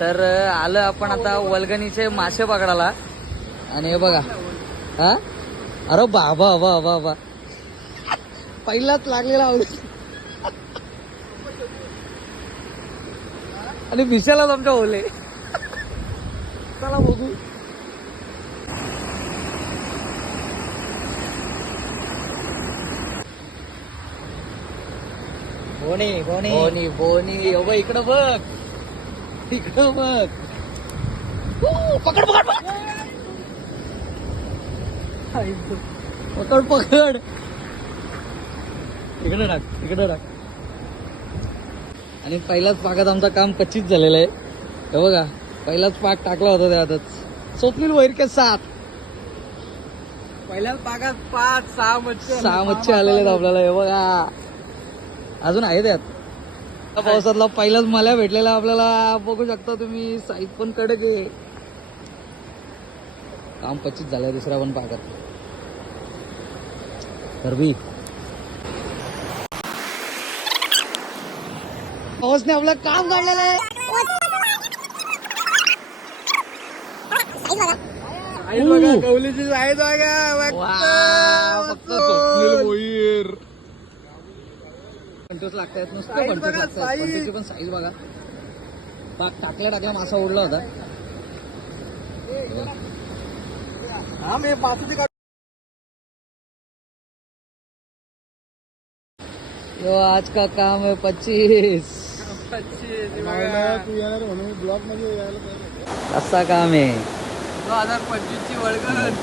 तर आलं आपण आता वल्गणीचे मासे पकडायला. आणि हे बघा हा, अरे बाबा बाबा बाबा, पहिलाच लागलेला आणि विशालाच आमच्या ओले. चला बघू. बोनी बोनी बोनी बोनी, इकडं बघ, इकडं बघ. पकड पकड पकड पकड पकड, इकडे टाक, इकडे टाक. आणि पहिलाच पाकात आमचं काम कच्चीच झालेलं आहे. हे बघा, पहिलाच पाक टाकला होता त्यातच. स्वप्नील वैर के साथ पहिल्याच पाकात 5-6 मच्छी, 6 मच्छी आलेले आहेत आपल्याला. हे बघा, अजून आहे त्यात. पावसातला पहिलाच मला भेटलेला आपल्याला. बघू शकता तुम्ही, साईज पण कडक आहे. काम पच्चीस झालंय दुसऱ्या पण पाकात. तर बी पाऊसने आपलं काम काढलेलं आहे. बघा गवलीची साईज बघा. फक्त स्वप्नील भोईर. कंटोस लागतायत, नुसतं Size कंटोस बघा, लागतायत. size. कंटोची पण साईज बघा. पाक टाकल्या मासा उडला होता. हा मी 5 यो आज का काम है 25. तू येणार म्हणून ब्लॉग मध्ये यायला पाहिजे. असा काम आहे. 2025 ची वळगण.